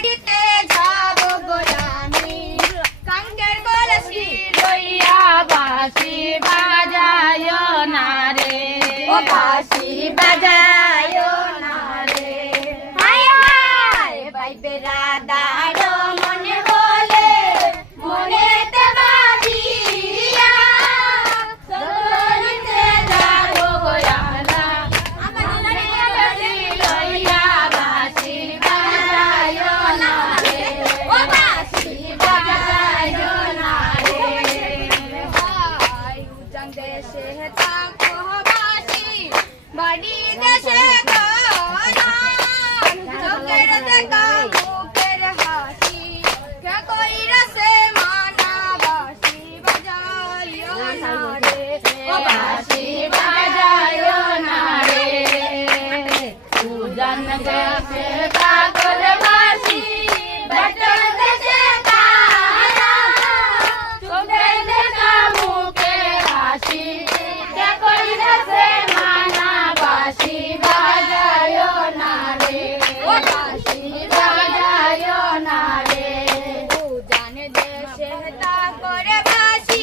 বাড়িতে যাব গো আমি কাঙ্কের কলসি লইয়া বাঁশি বাজায় না রে ও বাঁশি বাজায় না রে হায় হায় বাইবে রাধার মনে বলে মনেতে বাজিয়া সরতে যাব গো আমরা আমার কলসি লইয়া বাঁশি বাজায় না রে ও বাঁশি বাজায় না রে হায় উজান দেশে থাকো বাঁশি বাড়ি দেশে গানা চোখের দেখা মুখের হাসি কে কইরাছে মানা বাঁশি বাজায় না রে ও বাঁশি বাজায় না রে উজান দেশে থাকো বাঁশি বাটল দেশে গানা চোখের দেখা মুখের হাসি কে কইরাছে মানা বাঁশি বাজায় না রে ও বাঁশি বাজায় না রে উজান দেশে থাকো বাঁশি